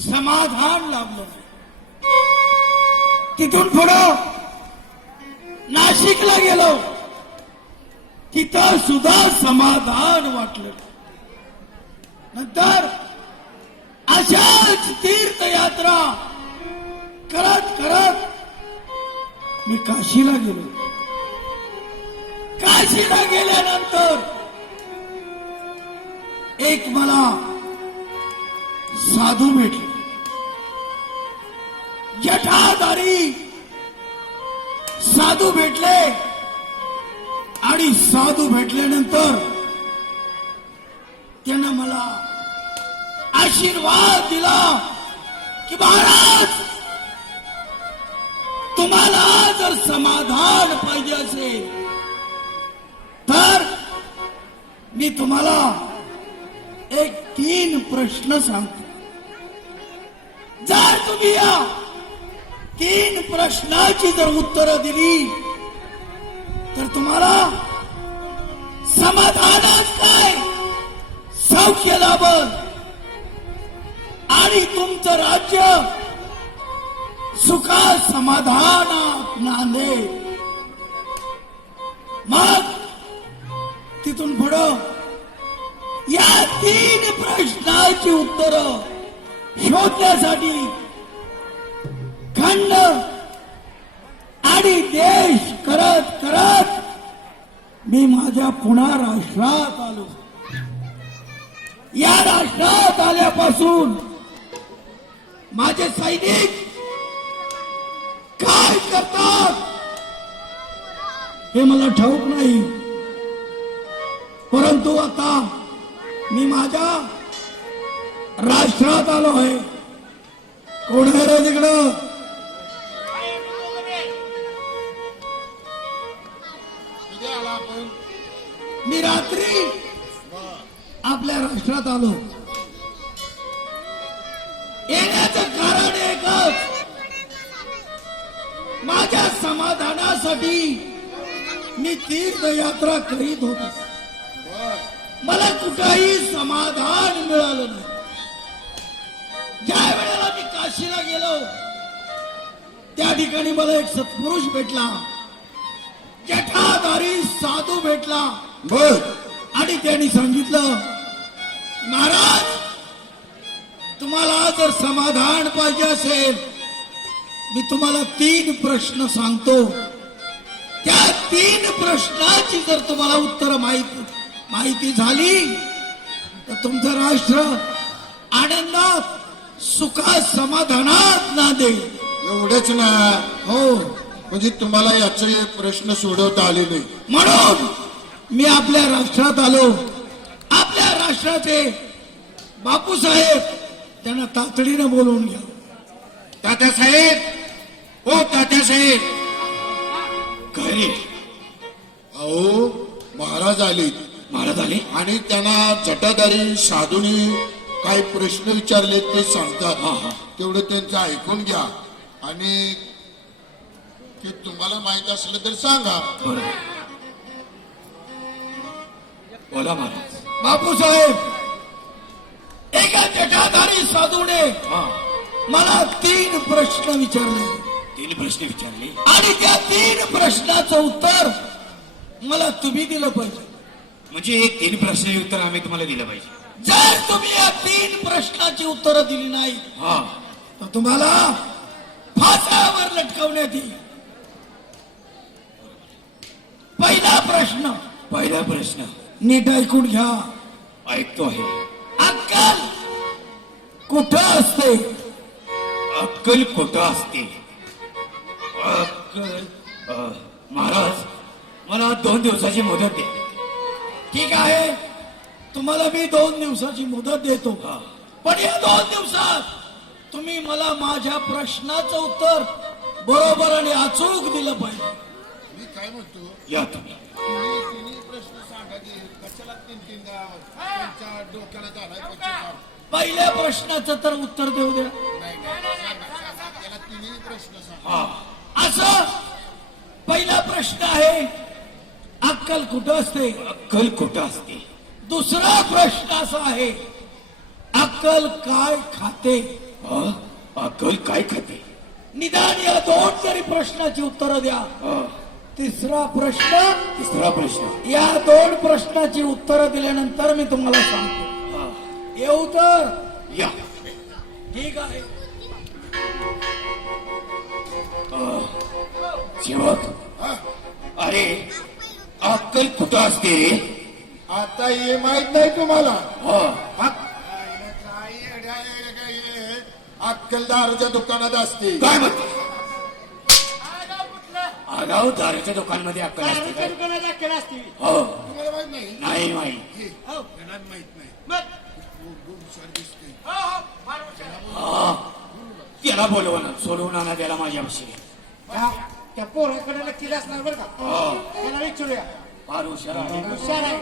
समाधान लाभलं. तिथून पुढं नाशिकला गेलो, तिथं सुद्धा समाधान वाटलं. नंतर अशाच तीर्थयात्रा करत करत मी काशीला गेलो. काशीला गेल्यानंतर एक मला साधू भेटले, जटाधारी साधू भेटले. आणि साधू भेटल्यानंतर त्यानं मला आशीर्वाद दिला की महाराज, तुम्हाला जर समाधान पाहिजे असेल तर मी तुम्हाला एक 3 प्रश्न सांगतो. जर तुम्ही या 3 प्रश्नाची जर उत्तरं दिली तर तुम्हाला समाधानच काय, सौख्य लाभल आणि तुमचं राज्य सुखा समाधानात नांदेल. मग तिथून पुढं या 3 प्रश्नाची उत्तरं शोधण्यासाठी खंड आणि देश करत करत मी माझ्या पुन्हा राष्ट्रात आलो. या राष्ट्रात आल्यापासून माझे सैनिक काय करतात हे मला ठाऊक नाही, परंतु आता मी माझ्या राष्ट्रात आलो आहे. कोण आहे रे तिकडं? मी रात्री आपल्या राष्ट्रात आलो. येण्याचं कारण एकच, माझ्या समाधानासाठी मी तीर्थयात्रा करीत होतो. मला कुठेही समाधान मिळालं नाही. ज्या वेळेला मी काशीला गेलो त्या ठिकाणी मला एक सत्पुरुष भेटला, जटाधारी साधू भेटला. आणि त्यांनी सांगितलं, महाराज, तुम्हाला जर समाधान पाहिजे असेल मी तुम्हाला 3 प्रश्न सांगतो. त्या 3 प्रश्नाची जर तुम्हाला उत्तर माहिती झाली तर तुमचं राष्ट्र आनंदात सुखात समाधानात नांदेल. एवढेच ना? हो. म्हणजे तुम्हाला याचे प्रश्न सोडवता आले नाही म्हणून मी आपल्या राष्ट्रात आलो. आपल्या राष्ट्राचे बापूसाहेब त्यांना तातडीने बोलवून घ्या. तात्यासाहेब, हो तात्यासाहेब. काय रे? अहो, महाराज आले. महाराज आले आणि त्यांना जटाधारी साधूने काही प्रश्न विचारले ते सांगतात. तेवढं त्यांचं ऐकून घ्या आणि ते तुम्हाला माहित असलं तर सांगा. बोला महाराज. बापूसाहेब, एका जटाधारी साधूने मला 3 प्रश्न विचारले. 3 प्रश्न विचारले आणि त्या 3 प्रश्नाचं उत्तर मला तुम्ही दिलं पाहिजे. म्हणजे 3 प्रश्नाचे उत्तर आम्ही तुम्हाला दिलं पाहिजे. जर तुम्ही या 3 प्रश्नाची उत्तरं दिली नाही तर तुम्हाला फासावर लटकवण्यात येईल. पहिला प्रश्न नीट ऐकून घ्या. ऐकतो आहे. अक्कल कुठं असते? अक्कल कुठं असते? अक्कल महाराज, मला 2 दिवसाची मुदत द्या. ठीक आहे, तुम्हाला मी 2 दिवसाची मुदत देतो. पण या 2 दिवसात तुम्ही मला माझ्या प्रश्नाचं उत्तर बरोबर आणि अचूक दिलं पाहिजे. मी काय म्हणतो, या तुम्ही. तिन्ही प्रश्न सांगा की कशाला 3 त्यांच्या डोक्याला झालाय. पहिल्या प्रश्नाचं तर उत्तर देऊ द्या. त्याला तिन्ही प्रश्न सांगा. असं पहिला प्रश्न आहे, अक्कल कुठं असते? अक्कल कुठं असते? दुसरा प्रश्न असा आहे, अक्कल काय खाते? अक्कल काय खाते? निदान या दोन तरी प्रश्नाची उत्तरं द्या. तिसरा प्रश्न, या दोन प्रश्नाची उत्तरं दिल्यानंतर मी तुम्हाला सांगतो. येऊ तर? या. ठीक आहे. सेवक, हा? अरे अक्कल कुठं असते रे? आता हे माहित नाही तुम्हाला? हा. काय येड्या आहे काय हे? अक्कल दारूच्या दुकानात असते. काय म्हणते? आगाऊ दारूच्या दुकानमध्ये अक्कल असते काय? हो. तुम्हाला माहित नाही? नाही माहिती. त्याला माहित नाही. हुशार दिसते. त्याला बोलवा ना, सोडवून आणा त्याला माझ्यापाशी. त्या पोराकडे नक्की असणार बरं का. त्याला विचारूया. फार हुशार आहे. हुशार आहे.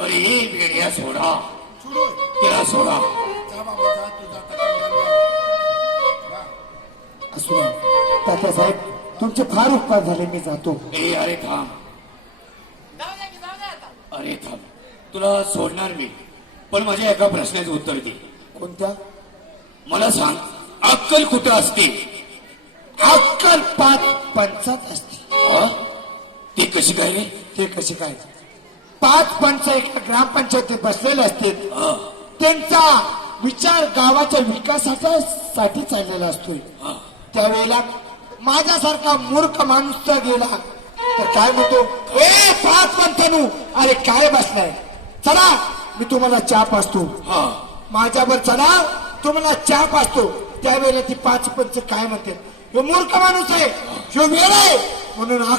अरे वेड्या सोडा, सुरू. त्याला सोडा. जा बाबा जा तू जाता कल्याणला. असू द्या. तात्यासाहेब तुमचे फार उपकार झाले. मी जातो. ए अरे थांब, अरे थांब, तुला सोडणार मी, पण माझ्या एका प्रश्नाचं उत्तर दे. कोणत्या? मला सांग, अक्कल कुठं असते? अक्कल 5 पंचात असते. हा? ते कशी काय रे? ते कसे काय? 5 पंच एका ग्रामपंचायतीत बसलेले असतील. त्यांचा विचार गावाच्या विकासासाठी चाललेला असतोय. त्यावेळेला माझ्यासारखा मूर्ख माणूस जर गेला तर काय म्हणतो, ए 5 पंचानू, अरे काय बसलाय, चला मी तुम्हाला चहा पाजतो. हा. माझ्यावर चला, तुम्हाला चहा पाजतो. त्यावेळेला ती 5 पंच काय म्हणते, ह्यो मूर्ख माणूस आहे, ह्यो वेळ आहे म्हणून